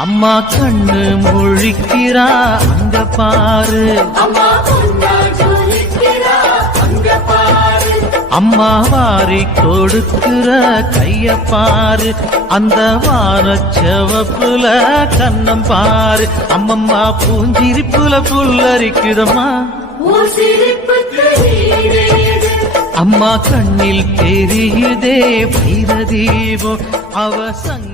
அம்மா கண்ணு முழிக்கிறா அங்க பாரு, அம்மா வாரி கொடுக்கிற கைய பாரு, அந்த வானச்சவப்புல கண்ணம் பாரு, அம்மம்மா பூஞ்சிரிப்புல புல்லரிக்குதம்மா, அம்மா கண்ணில் தெரியுதே வைர தீபம் அவ சங்க